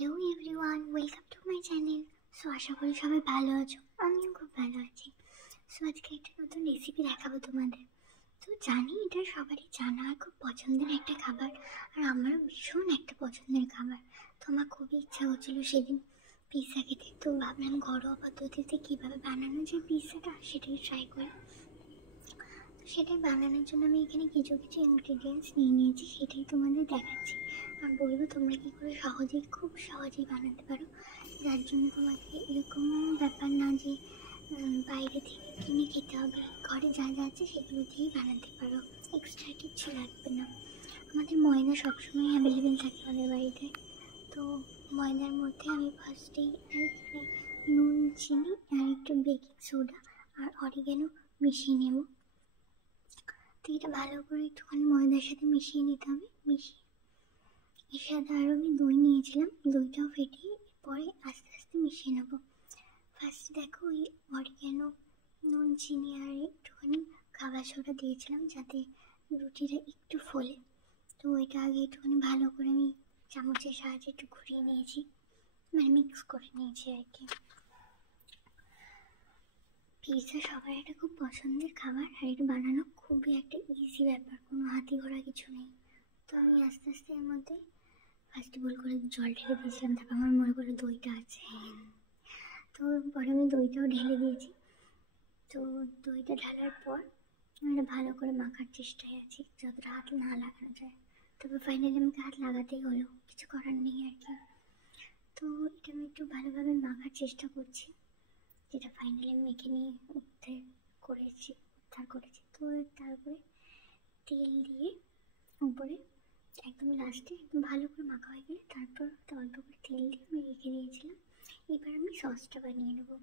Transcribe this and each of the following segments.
Hello everyone, welcome to my channel. So আশা করি সবাই ভালো আছো, আমিও খুব ভালো আছি। সো আজকে একটা নতুন রেসিপি দেখাবো তোমাদের। তো জানি এটা সবারই জানা আর খুব পছন্দের একটা খাবার, আর আমারও ভীষণ একটা পছন্দের খাবার। তো আমার খুবই ইচ্ছা হচ্ছিলো সেদিন পিৎজা খেতে, তো ভাবলাম ঘরোয়া পদ্ধতিতে কীভাবে বানানো যায় পিৎজাটা সেটাই ট্রাই করি। সেটাই বানানোর জন্য আমি এখানে কিছু কিছু ইনগ্রিডিয়েন্টস নিয়ে নিয়েছি, সেটাই তোমাদের দেখাচ্ছি আর বলবো তোমরা কী করে সহজেই খুব সহজেই বানাতে পারো। যার জন্য তোমাকে এরকম ব্যাপার না যে বাইরে থেকে কিনে খেতে হবে, ঘরে যা যা আছে সেগুলো দিয়েই বানাতে পারো, এক্সট্রা কিছু লাগবে না। আমাদের ময়দা সবসময় অ্যাভেলেবেল থাকে আমাদের বাড়িতে। তো ময়দার মধ্যে আমি ফার্স্টেই এখানে নুন, চিনি আর একটু বেকিং সোডা আর অরিগ্যানো মিশিয়ে নেব। তো এটা ভালো করে একটুখানি ময়দার সাথে মিশিয়ে নিতে হবে। মিশিয়ে এর সাথে আরও আমি দই নিয়েছিলাম, দইটাও ফেটিয়ে পরে আস্তে আস্তে মিশিয়ে নেবো। ফার্স্টে দেখো ওই অরিগ্যানো, নুন, চিনি আর একটুখানি খাবার সোডা দিয়েছিলাম যাতে রুটিটা একটু ফোলে। তো এটা আগে একটুখানি ভালো করে আমি চামচের সাহায্যে একটু ঘুরিয়ে নিয়েছি, মানে মিক্স করে নিয়েছি আর কি। পিৎজা সবার একটা খুব পছন্দের খাবার, আর এটা বানানো খুবই একটা ইজি ব্যাপার, কোনো হাতি ঘোড়া কিছু নেই। তো আমি আস্তে আস্তে এর মধ্যে ফার্স্টে ভুল করে জল ঢেলে দিয়েছিলাম, তারপর আমার মনে করে দইটা আছে, তো পরে আমি দইটাও ঢেলে দিয়েছি। তো দইটা ঢালার পর আমি এটা ভালো করে মাখার চেষ্টায় আছি, যতটা হাত না লাগানো যায়। তবে ফাইনালি আমাকে হাত লাগাতেই হলো, কিছু করার নেই আর কি। তো এটা আমি একটু ভালোভাবে মাখার চেষ্টা করছি, যেটা ফাইনালি মেখে নিয়ে উদ্ধার করেছি। তো তারপরে তেল দিয়ে উপরে একদম লাস্টে একদম ভালো করে মাখা হয়ে গেলে তারপর অল্প করে তেল দিয়ে আমি রেখে দিয়েছিলাম। এবার আমি সসটা বানিয়ে নেবো।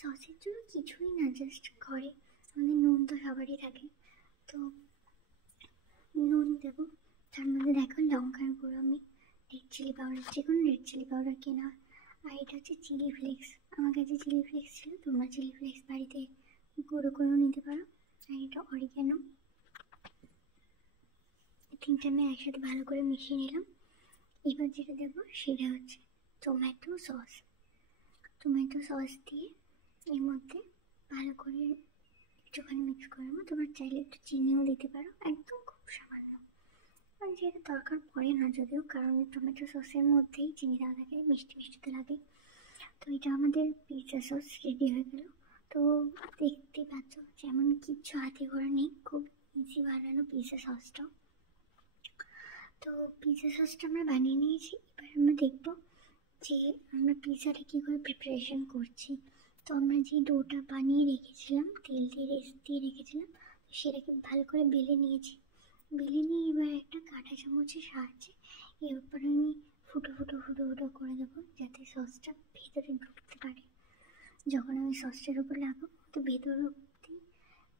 সসের জন্য কিছুই না, জাস্ট ঘরে আমাদের নুন তো সবারই থাকে, তো নুন দেবো। তার মধ্যে দেখো লঙ্কার গুঁড়ো, আমি রেড চিলি পাউডার, যে কোনো রেড চিলি পাউডার কেনা, আর এটা হচ্ছে চিলি ফ্লেক্স। আমার কাছে চিলি ফ্লেক্স ছিল, তোমরা চিলি ফ্লেক্স বাড়িতে গুঁড়ো করেও নিতে পারো। আর এটা অরিগ্যানো। তিনটে আমি একসাথে ভালো করে মিশিয়ে নিলাম। এবার যেটা দেবো সেটা হচ্ছে টমেটো সস। টমেটো সস দিয়ে এর মধ্যে ভালো করে একটুখানি মিক্স করে নেবো। তোমার চাইলে একটু চিনিও দিতে পারো, একদম খুব সামান্য, আর যেটা দরকার পড়ে না যদিও, কারণ টমেটো সসের মধ্যেই চিনি দেওয়া থাকে, মিষ্টি মিষ্টি তো লাগে। তো এটা আমাদের পিৎজা সস রেডি হয়ে গেল। তো দেখতেই পাচ্ছ যেমন কিচ্ছু হাতে ঘোরা নেই, খুব ইজি বানানো পিৎজা সসটাও। তো পিৎজা সসটা আমরা বানিয়ে নিয়েছি। এবার আমরা দেখবো যে আমরা পিৎজাটা কী করে প্রিপারেশন করছি। তো আমরা যে ডোটা বানিয়ে রেখেছিলাম, তেল দিয়ে রেস্ট দিয়ে রেখেছিলাম, সেটাকে ভালো করে বেলে নিয়েছি। বেলে নিয়ে এবার একটা কাঁটা চামচের সাহায্যে এর উপরে আমি ফুটো ফুটো ফুটো ফুটো করে দেবো, যাতে সসটা ভেতরে ঢুকতে পারে। যখন আমি সসটার উপর লাগাবো তো ভেতর অব্দি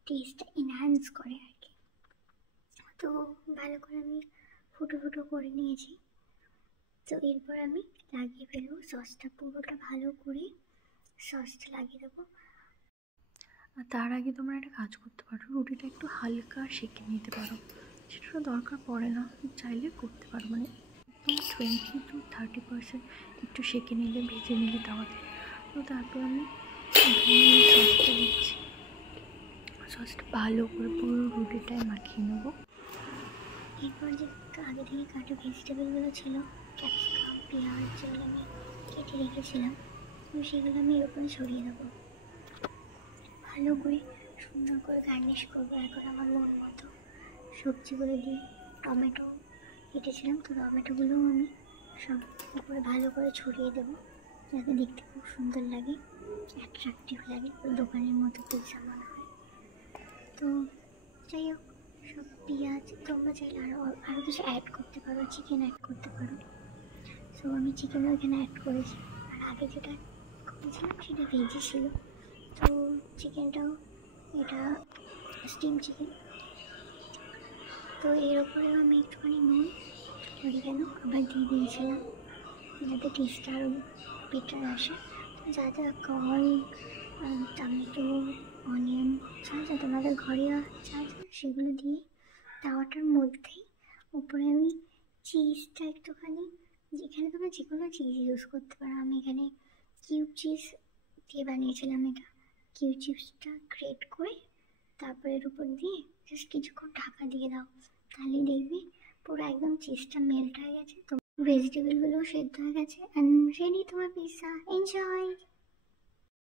টেস্টটা এনহ্যান্স করে আর কি। তো ভালো করে আমি ফুটো ফুটো করে নিয়েছি। তো এরপর আমি লাগিয়ে ফেলবো সসটা, পুরোটা ভালো করে সসটা লাগিয়ে দেবো। আর তার আগে তোমরা একটা কাজ করতে পারো, রুটিটা একটু হালকা সেঁকে নিতে পারো, সেটারও দরকার পড়ে না, চাইলে করতে পারো, মানে 20 to 30% একটু সেঁকে নিলে, ভেজে নিলে তাওয়াতে। তো তারপর আমি সসটা দিচ্ছি, সসটা ভালো করে পুরো রুটিটায় মাখিয়ে নেবো। এরপর যে আগে থেকে কাটা ভেজিটেবলগুলো ছিল, ক্যাপসিকাম, পেঁয়াজ, যেগুলো আমি কেটে রেখেছিলাম, তো সেগুলো আমি এর উপরে ছড়িয়ে দেবো। ভালো করে সুন্দর করে গার্নিশ করবো। এখন আমার মন মতো সবজিগুলো দিয়ে, টমেটো কেটেছিলাম, তো টমেটোগুলোও আমি সব উপরে ভালো করে ছড়িয়ে দেবো, যাতে দেখতে খুব সুন্দর লাগে, অ্যাট্রাকটিভ লাগে, দোকানের মতো পিৎজা মনে হয়। তো যাই হোক, সব পেঁয়াজ তোমরা চাইলে আরও কিছু অ্যাড করতে পারো, চিকেন অ্যাড করতে পারো। সো আমি চিকেনও এখানে অ্যাড করেছি, আর আগে যেটা করেছিলাম সেটা ভেজই ছিল। তো চিকেনটাও, এটা স্টিম চিকেন। তো এর উপরেও আমি একটুখানি নুন, অরিগ্যানো আবার দিয়ে দিয়েছিলাম, যাতে টেস্টটা আরও বেটার আসে। তো যা যা কর্ন, টমেটো, অনিয়ন, যা যা তোমাদের ঘরে যা যা সেগুলো দিয়ে তাওয়াটার মধ্যেই উপরে আমি চিজটা একটুখানি যেখানে তোমরা যে কোনো চিজ ইউজ করতে পারো। আমি এখানে কিউব চিজ দিয়ে বানিয়েছিলাম এটা। কিউব চিপসটা গ্রেট করে তারপর এর উপর দিয়ে জাস্ট কিছুক্ষণ ঢাকা দিয়ে দাও, তাহলেই দেখবি পুরো একদম চিজটা মেল্ট হয়ে গেছে, তো ভেজিটেবলগুলোও সেদ্ধ হয়ে গেছে, অ্যান্ড রেডি তোমার পিৎজা। এনজয়।